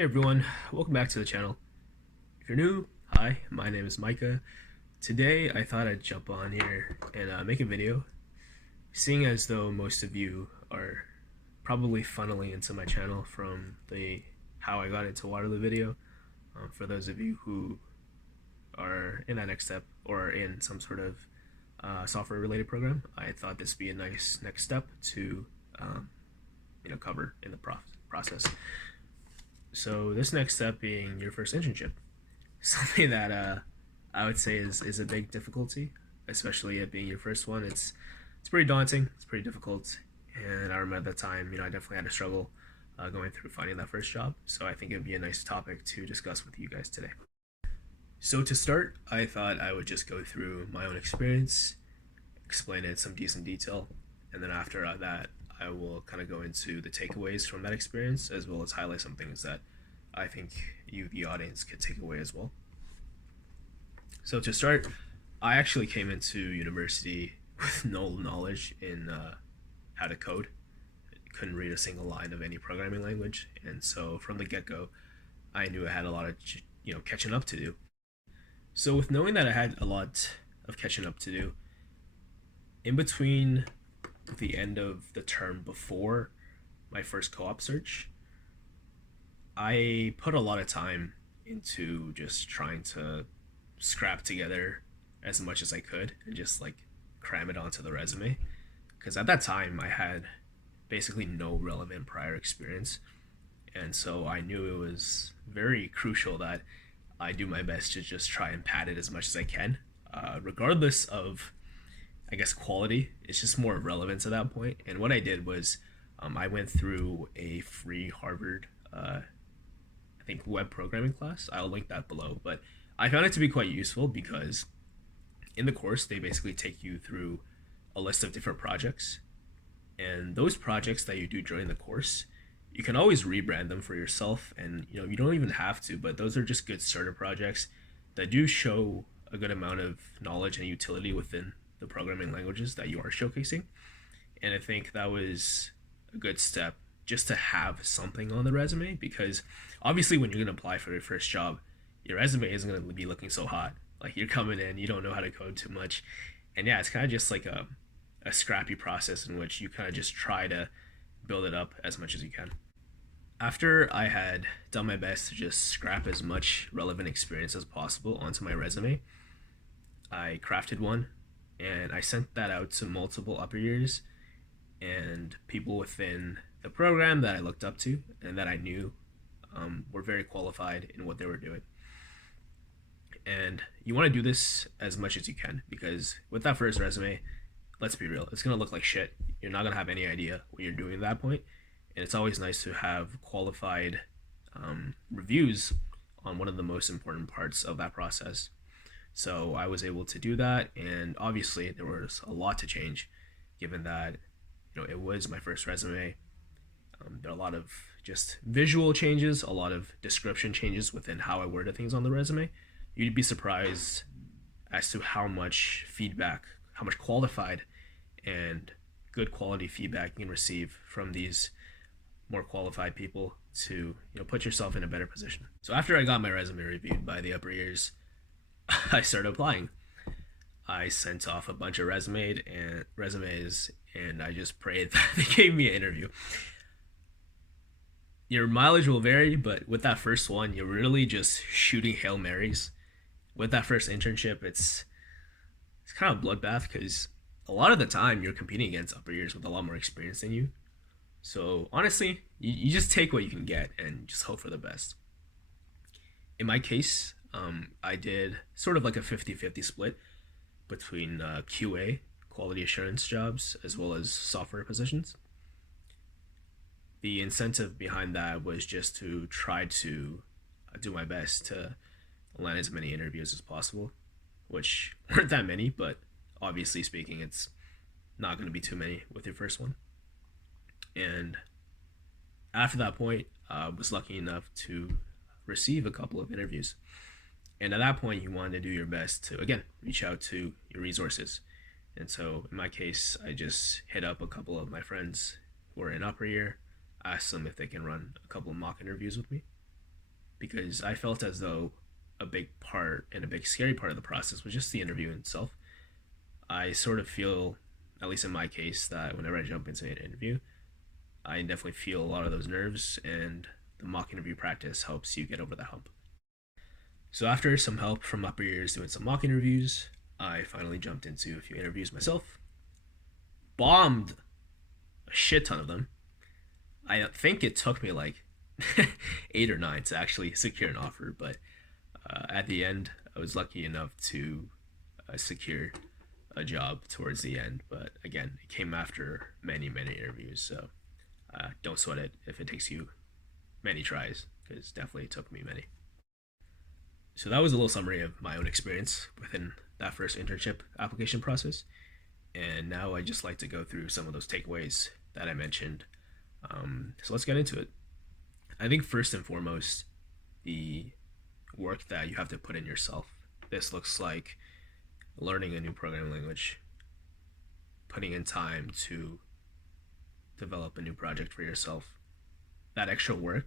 Hey everyone, welcome back to the channel. If you're new, hi, my name is Micah. Today I thought I'd jump on here and make a video, seeing as though most of you are probably funneling into my channel from the how I got into Waterloo video. For those of you who are in that next step or in some sort of software related program, I thought this would be a nice next step to cover in the process. So this next step being your first internship, something that I would say is a big difficulty, especially it being your first one. It's pretty daunting. It's pretty difficult, and I remember at the time, I definitely had to struggle going through finding that first job. So I think it'd be a nice topic to discuss with you guys today. So to start, I thought I would just go through my own experience, explain it in some decent detail, and then after that, I will kind of go into the takeaways from that experience, as well as highlight some things that I think you, the audience, could take away as well. So to start, I actually came into university with no knowledge in how to code. I couldn't read a single line of any programming language, and so from the get-go, I knew I had a lot of catching up to do. So with knowing that I had a lot of catching up to do, in between the end of the term before my first co-op search, I put a lot of time into just trying to scrap together as much as I could and just like cram it onto the resume. Because at that time, I had basically no relevant prior experience. And so I knew it was very crucial that I do my best to just try and pad it as much as I can, regardless of, I guess, quality. It's just more relevant at that point. And what I did was I went through a free Harvard, I think, web programming class. I'll link that below. But I found it to be quite useful because in the course, they basically take you through a list of different projects. And those projects that you do during the course, you can always rebrand them for yourself. And, you don't even have to, but those are just good starter projects that do show a good amount of knowledge and utility within the programming languages that you are showcasing. And I think that was a good step just to have something on the resume, because obviously when you're going to apply for your first job, your resume isn't going to be looking so hot. Like, you're coming in, you don't know how to code too much. And yeah, it's kind of just like a scrappy process in which you kind of just try to build it up as much as you can. After I had done my best to just scrap as much relevant experience as possible onto my resume, I crafted one and I sent that out to multiple upper years and people within the program that I looked up to and that I knew were very qualified in what they were doing. And you want to do this as much as you can, because with that first resume, let's be real, it's going to look like shit. You're not going to have any idea what you're doing at that point. And it's always nice to have qualified reviews on one of the most important parts of that process. So I was able to do that, and obviously there was a lot to change, given that it was my first resume. There are a lot of just visual changes, a lot of description changes within how I worded things on the resume. You'd be surprised as to how much feedback, how much qualified and good quality feedback you can receive from these more qualified people to put yourself in a better position. So after I got my resume reviewed by the upper years, I started applying. I sent off a bunch of resumes and I just prayed that they gave me an interview. Your mileage will vary, but with that first one, you're really just shooting Hail Marys. With that first internship, it's kind of bloodbath, because a lot of the time you're competing against upper years with a lot more experience than you. So honestly, you just take what you can get and just hope for the best. In my case, I did sort of like a 50-50 split between QA, quality assurance jobs, as well as software positions. The incentive behind that was just to try to do my best to land as many interviews as possible, which weren't that many, but obviously speaking, it's not going to be too many with your first one. And after that point, I was lucky enough to receive a couple of interviews. And at that point, you want to do your best to, again, reach out to your resources. And so in my case, I just hit up a couple of my friends who are in upper year, asked them if they can run a couple of mock interviews with me. because I felt as though a big part and a big scary part of the process was just the interview itself. I sort of feel, at least in my case, that whenever I jump into an interview, I definitely feel a lot of those nerves, and the mock interview practice helps you get over the hump. So after some help from upper years doing some mock interviews, I finally jumped into a few interviews myself. Bombed a shit ton of them. I think it took me like 8 or 9 to actually secure an offer, but at the end, I was lucky enough to secure a job towards the end. But again, it came after many, many interviews, so don't sweat it if it takes you many tries, because definitely it took me many. So that was a little summary of my own experience within that first internship application process. And now I just like to go through some of those takeaways that I mentioned. So let's get into it. I think first and foremost, the work that you have to put in yourself. This looks like learning a new programming language, putting in time to develop a new project for yourself. That extra work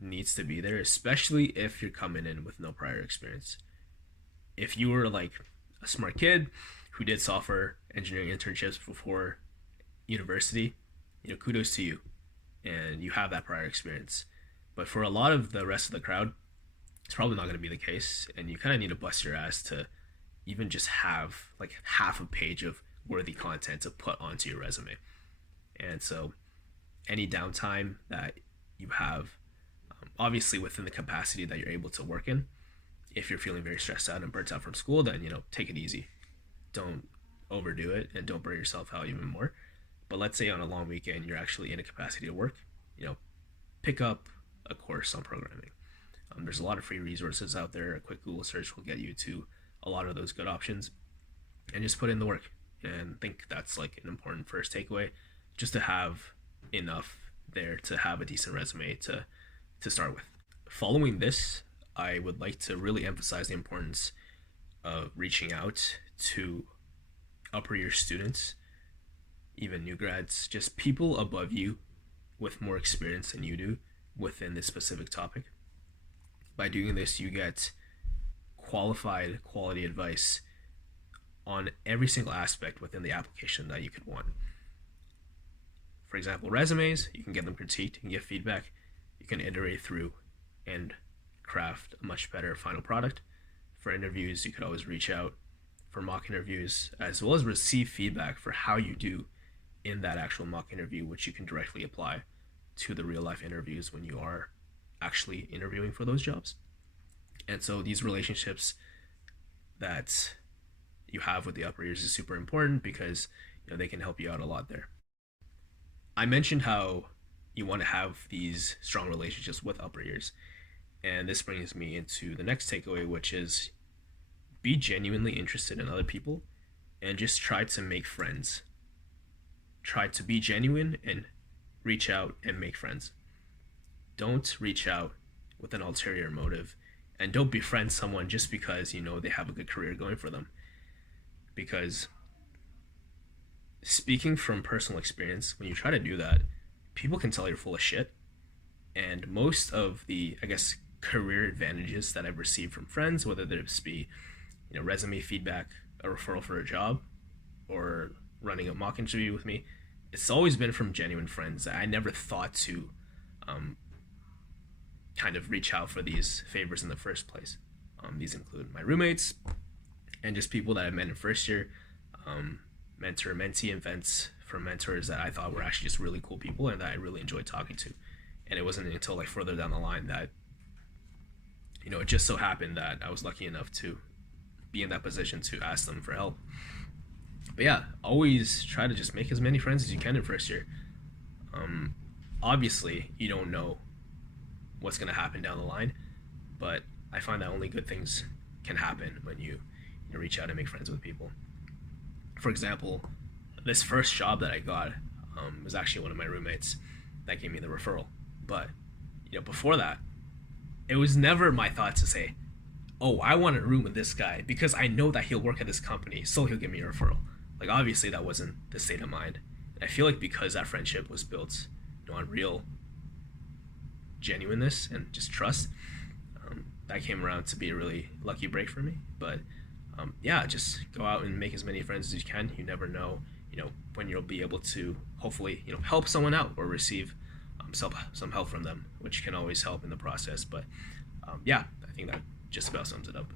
needs to be there, especially if you're coming in with no prior experience. If you were like a smart kid who did software engineering internships before university, kudos to you, and you have that prior experience. But for a lot of the rest of the crowd, it's probably not going to be the case, and you kind of need to bust your ass to even just have like half a page of worthy content to put onto your resume. And so any downtime that you have, obviously within the capacity that you're able to work in, if you're feeling very stressed out and burnt out from school, then take it easy. Don't overdo it, and don't burn yourself out even more. But let's say on a long weekend you're actually in a capacity to work, pick up a course on programming. There's a lot of free resources out there. A quick Google search will get you to a lot of those good options, and just put in the work. And I think that's like an important first takeaway, just to have enough there to have a decent resume to start with. Following this, I would like to really emphasize the importance of reaching out to upper year students, even new grads, just people above you with more experience than you do within this specific topic. By doing this, you get qualified, quality advice on every single aspect within the application that you could want. For example, resumes, you can get them critiqued, you can get feedback, you can iterate through and craft a much better final product. For interviews, you could always reach out for mock interviews, as well as receive feedback for how you do in that actual mock interview, which you can directly apply to the real life interviews when you are actually interviewing for those jobs. And so these relationships that you have with the upper years is super important, because they can help you out a lot there. I mentioned how you want to have these strong relationships with upper years, and this brings me into the next takeaway, which is be genuinely interested in other people and just try to make friends. Try to be genuine and reach out and make friends. Don't reach out with an ulterior motive, and don't befriend someone just because they have a good career going for them. Because speaking from personal experience, when you try to do that, people can tell you're full of shit. And most of the, career advantages that I've received from friends, whether this be, resume feedback, a referral for a job, or running a mock interview with me, it's always been from genuine friends. I never thought to kind of reach out for these favors in the first place. These include my roommates and just people that I met in first year, mentor-mentee events from mentors that I thought were actually just really cool people and that I really enjoyed talking to. And it wasn't until further down the line that, it just so happened that I was lucky enough to be in that position to ask them for help. But yeah, always try to just make as many friends as you can in first year. Obviously, you don't know what's going to happen down the line, but I find that only good things can happen when you reach out and make friends with people. For example, this first job that I got was actually one of my roommates that gave me the referral. But before that, it was never my thought to say, oh, I want to room with this guy because I know that he'll work at this company, so he'll give me a referral. Obviously that wasn't the state of mind. And I feel like because that friendship was built on real genuineness and just trust. That came around to be a really lucky break for me. But yeah, just go out and make as many friends as you can. You never know, when you'll be able to hopefully, help someone out or receive some help from them, which can always help in the process. But yeah, I think that just about sums it up.